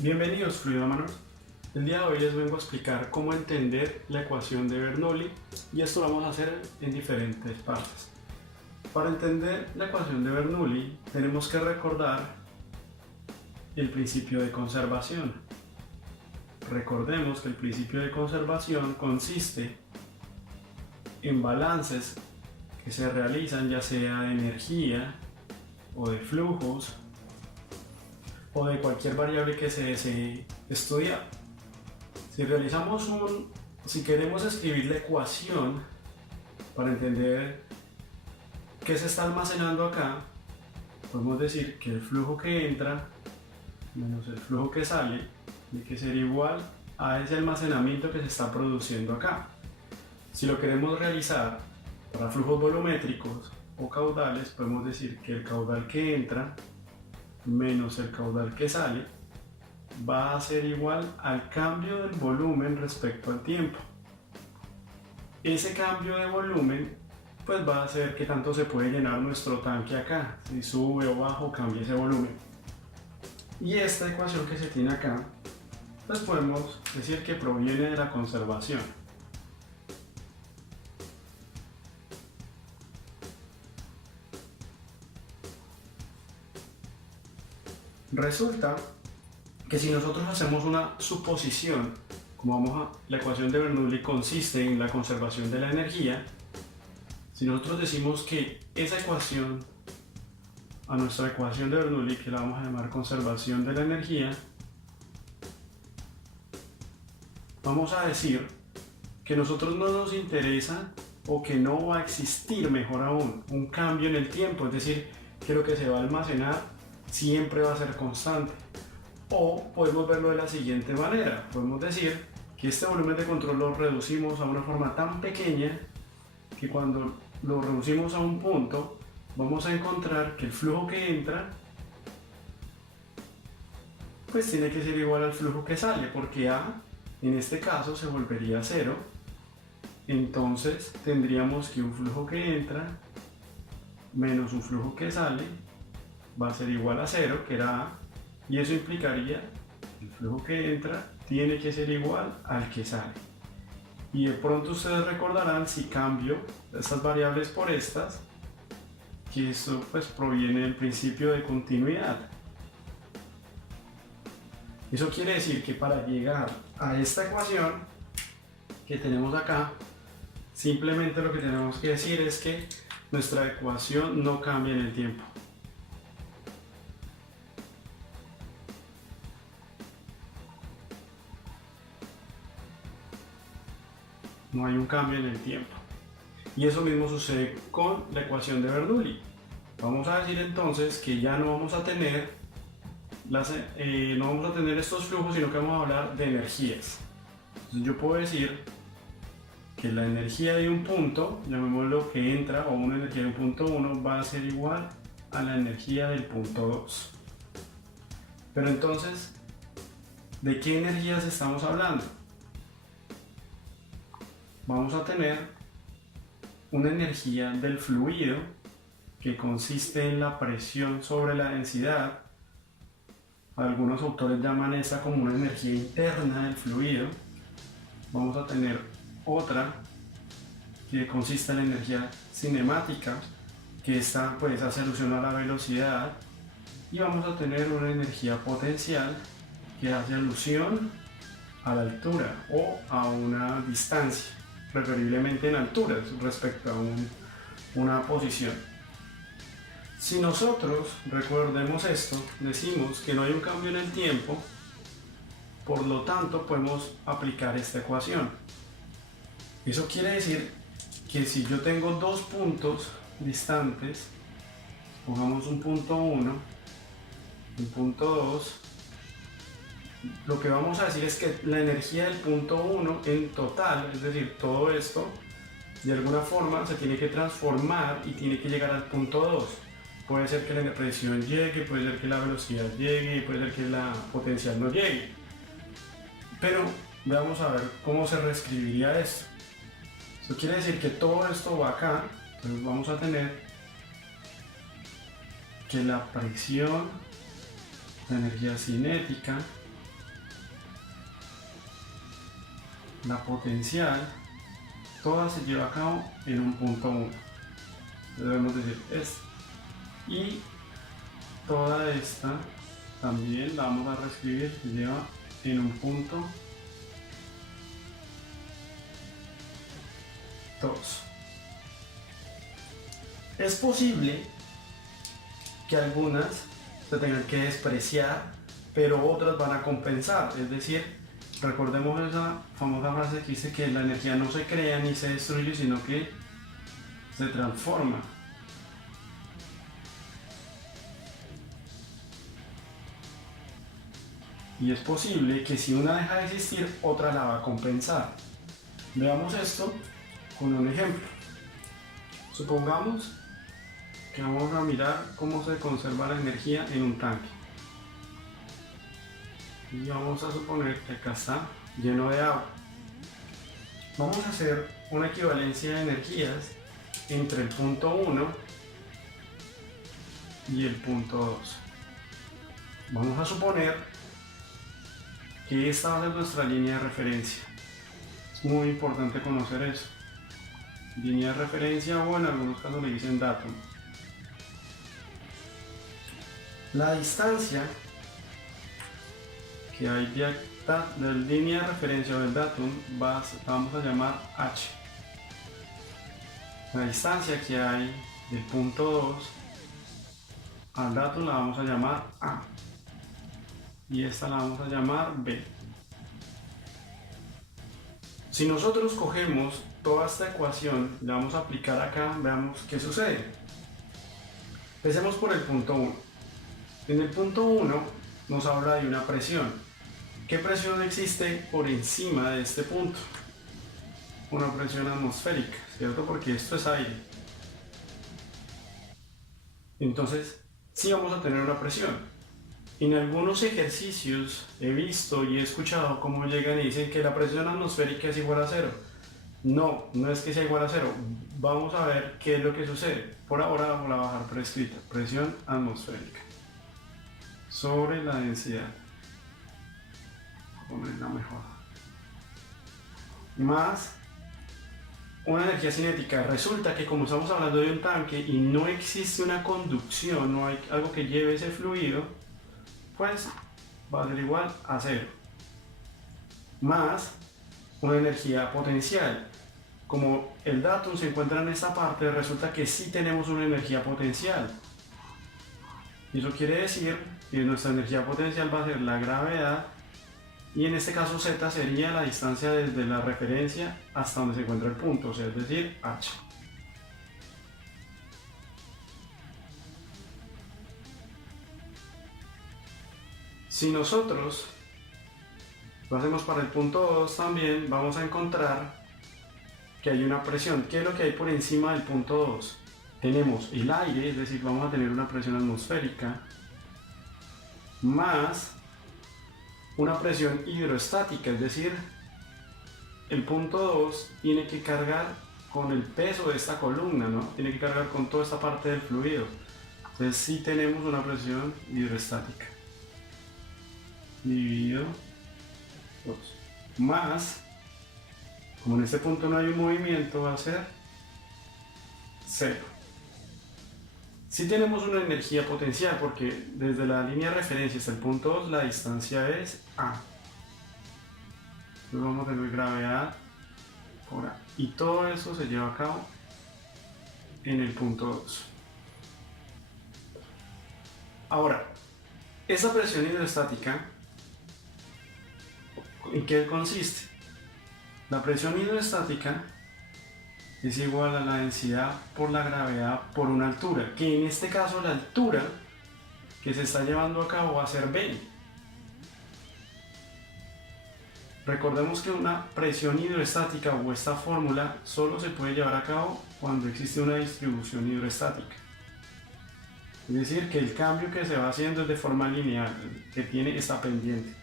Bienvenidos fluidómanos. El día de hoy les vengo a explicar cómo entender la ecuación de Bernoulli y esto lo vamos a hacer en diferentes partes. Para entender la ecuación de Bernoulli tenemos que recordar el principio de conservación. Recordemos que el principio de conservación consiste en balances que se realizan ya sea de energía o de flujos o de cualquier variable que se desee estudiar. Si queremos escribir la ecuación para entender qué se está almacenando acá, podemos decir que el flujo que entra menos el flujo que sale tiene que ser igual a ese almacenamiento que se está produciendo acá. Si lo queremos realizar para flujos volumétricos o caudales, podemos decir que el caudal que entra menos el caudal que sale va a ser igual al cambio del volumen respecto al tiempo. Ese cambio de volumen pues va a hacer que tanto se puede llenar nuestro tanque acá, si sube o baja o cambia ese volumen. Y esta ecuación que se tiene acá pues podemos decir que proviene de la conservación. Resulta que si nosotros hacemos una suposición, la ecuación de Bernoulli consiste en la conservación de la energía, si nosotros decimos que esa ecuación, a nuestra ecuación de Bernoulli, que la vamos a llamar conservación de la energía, vamos a decir que a nosotros no nos interesa o que no va a existir, mejor aún, un cambio en el tiempo, es decir, que lo que se va a almacenar siempre va a ser constante. O podemos verlo de la siguiente manera, podemos decir que este volumen de control lo reducimos a una forma tan pequeña que cuando lo reducimos a un punto vamos a encontrar que el flujo que entra pues tiene que ser igual al flujo que sale, porque A en este caso se volvería cero. Entonces tendríamos que un flujo que entra menos un flujo que sale va a ser igual a cero, que era A, y eso implicaría que el flujo que entra tiene que ser igual al que sale. Y de pronto ustedes recordarán, si cambio estas variables por estas, que esto pues proviene del principio de continuidad. Eso quiere decir que para llegar a esta ecuación que tenemos acá, simplemente lo que tenemos que decir es que nuestra ecuación no cambia en el tiempo. No hay un cambio en el tiempo. Y eso mismo sucede con la ecuación de Bernoulli. Vamos a decir entonces que ya no vamos a tener estos flujos, sino que vamos a hablar de energías. Entonces yo puedo decir que la energía de un punto, llamémoslo que entra, o una energía de un punto 1, va a ser igual a la energía del punto 2. Pero entonces, ¿de qué energías estamos hablando? Vamos a tener una energía del fluido que consiste en la presión sobre la densidad. Algunos autores llaman esta como una energía interna del fluido. Vamos a tener otra que consiste en la energía cinemática, que esta pues hace alusión a la velocidad, y vamos a tener una energía potencial que hace alusión a la altura o a una distancia, preferiblemente en alturas respecto a una posición. Si nosotros, recordemos esto, decimos que no hay un cambio en el tiempo, por lo tanto podemos aplicar esta ecuación. Eso quiere decir que si yo tengo dos puntos distantes, pongamos un punto 1, un punto 2, lo que vamos a decir es que la energía del punto 1 en total, es decir, todo esto, de alguna forma se tiene que transformar y tiene que llegar al punto 2. Puede ser que la presión llegue, puede ser que la velocidad llegue, puede ser que la potencial no llegue. Pero vamos a ver cómo se reescribiría esto. Eso quiere decir que todo esto va acá, entonces vamos a tener que la presión, la energía cinética, la potencial, toda se lleva a cabo en un punto 1. Debemos decir esto. Y toda esta también la vamos a reescribir, se lleva en un punto 2. Es posible que algunas se tengan que despreciar, pero otras van a compensar. Es decir, recordemos esa famosa frase que dice que la energía no se crea ni se destruye, sino que se transforma. Y es posible que si una deja de existir, otra la va a compensar. Veamos esto con un ejemplo. Supongamos que vamos a mirar cómo se conserva la energía en un tanque. Y vamos a suponer que acá está lleno de agua. Vamos a hacer una equivalencia de energías entre el punto 1 y el punto 2. Vamos a suponer que esta va a ser nuestra línea de referencia. Es muy importante conocer eso. Línea de referencia, o en algunos casos le dicen datum. La distancia que hay de la línea de referencia o del datum vamos a llamar h. La distancia que hay del punto 2 al datum la vamos a llamar a. Y esta la vamos a llamar b. Si nosotros cogemos toda esta ecuación, la vamos a aplicar acá, veamos qué sucede. Empecemos por el punto 1. En el punto 1 nos habla de una presión. ¿Qué presión existe por encima de este punto? Una presión atmosférica, ¿cierto? Porque esto es aire. Entonces, sí vamos a tener una presión. En algunos ejercicios he visto y he escuchado cómo llegan y dicen que la presión atmosférica es igual a 0. No, no es que sea igual a 0. Vamos a ver qué es lo que sucede. Por ahora vamos a bajar por escrita. Presión atmosférica sobre la densidad. Voy a ponerla mejor. Más una energía cinética. Resulta que como estamos hablando de un tanque y no existe una conducción, no hay algo que lleve ese fluido, pues va a ser igual a 0. Más una energía potencial. Como el datum se encuentra en esta parte, resulta que sí tenemos una energía potencial. Y eso quiere decir que nuestra energía potencial va a ser la gravedad, y en este caso z sería la distancia desde la referencia hasta donde se encuentra el punto, o sea, es decir, h. Si nosotros lo hacemos para el punto 2 también, vamos a encontrar que hay una presión. ¿Qué es lo que hay por encima del punto 2? Tenemos el aire, es decir, vamos a tener una presión atmosférica, más una presión hidroestática, es decir, el punto 2 tiene que cargar con el peso de esta columna, ¿no? Tiene que cargar con toda esta parte del fluido. Entonces sí tenemos una presión hidroestática. Dividido 2. Más, como en este punto no hay un movimiento, va a ser 0. Sí tenemos una energía potencial porque desde la línea de referencia hasta el punto 2 la distancia es a. Entonces vamos a tener gravedad por a. Y todo eso se lleva a cabo en el punto 2. Ahora, esa presión hidroestática, ¿en qué consiste? La presión hidroestática es igual a la densidad por la gravedad por una altura, que en este caso la altura que se está llevando a cabo va a ser B. Recordemos que una presión hidroestática o esta fórmula solo se puede llevar a cabo cuando existe una distribución hidroestática. Es decir, que el cambio que se va haciendo es de forma lineal, que tiene esta pendiente.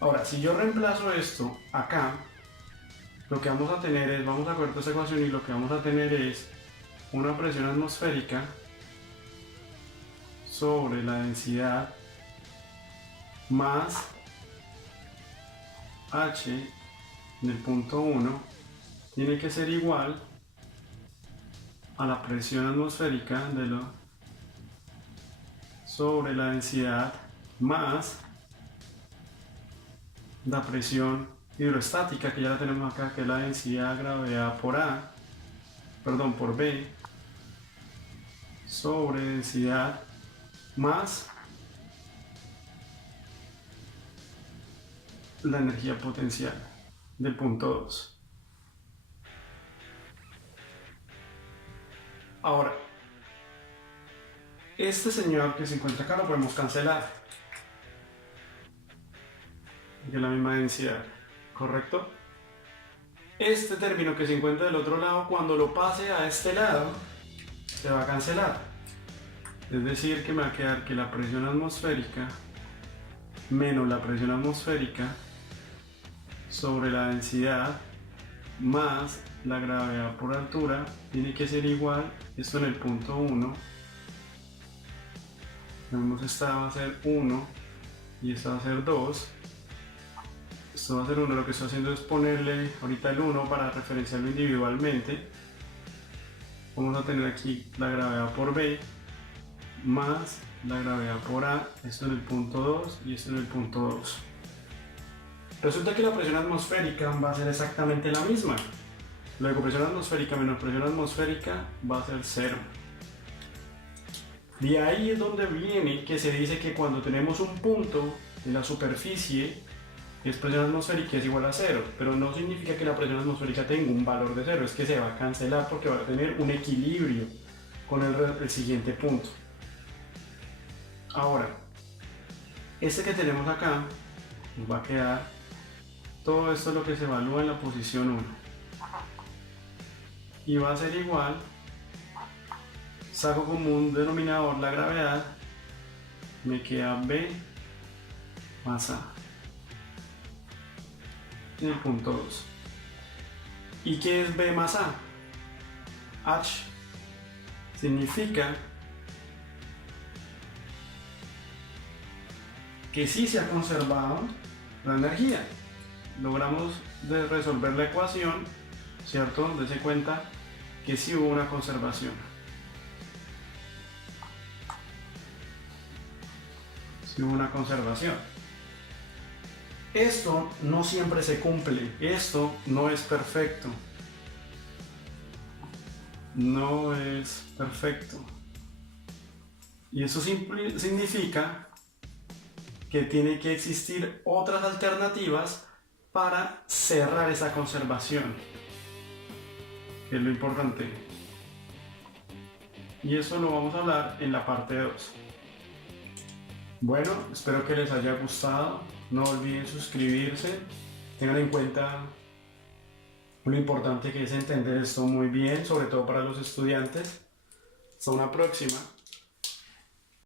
Ahora, si yo reemplazo esto acá, lo que vamos a tener es, vamos a coger esta ecuación y lo que vamos a tener es una presión atmosférica sobre la densidad más H en el punto 1 tiene que ser igual a la presión atmosférica sobre la densidad más la presión hidrostática, que ya la tenemos acá, que es la densidad gravedad por B, sobre densidad más la energía potencial del punto 2. Ahora, este señor que se encuentra acá lo podemos cancelar, de la misma densidad, ¿correcto? Este término que se encuentra del otro lado, cuando lo pase a este lado, se va a cancelar. Es decir, que me va a quedar que la presión atmosférica menos la presión atmosférica sobre la densidad más la gravedad por altura tiene que ser igual, esto en el punto 1, vemos esta va a ser 1 y esta va a ser 2, esto va a ser 1, lo que estoy haciendo es ponerle ahorita el 1 para referenciarlo individualmente. Vamos a tener aquí la gravedad por B más la gravedad por A, esto en el punto 2 y esto en el punto 2. Resulta que la presión atmosférica va a ser exactamente la misma. Luego presión atmosférica menos presión atmosférica va a ser 0. De ahí es donde viene que se dice que cuando tenemos un punto en la superficie es presión atmosférica es igual a 0, pero no significa que la presión atmosférica tenga un valor de 0, es que se va a cancelar porque va a tener un equilibrio con el siguiente punto. Ahora, este que tenemos acá nos va a quedar, todo esto es lo que se evalúa en la posición 1 y va a ser igual, saco como un denominador la gravedad, me queda B más A en el punto 2. ¿Y qué es B más A? H significa que sí se ha conservado la energía. Logramos resolver la ecuación, ¿cierto? Dese cuenta que sí hubo una conservación. Sí hubo una conservación. Esto no siempre se cumple, esto no es perfecto. No es perfecto. Y eso significa que tiene que existir otras alternativas para cerrar esa conservación, que es lo importante. Y eso lo vamos a hablar en la parte 2. Bueno, espero que les haya gustado. No olviden suscribirse. Tengan en cuenta lo importante que es entender esto muy bien, sobre todo para los estudiantes. Hasta una próxima.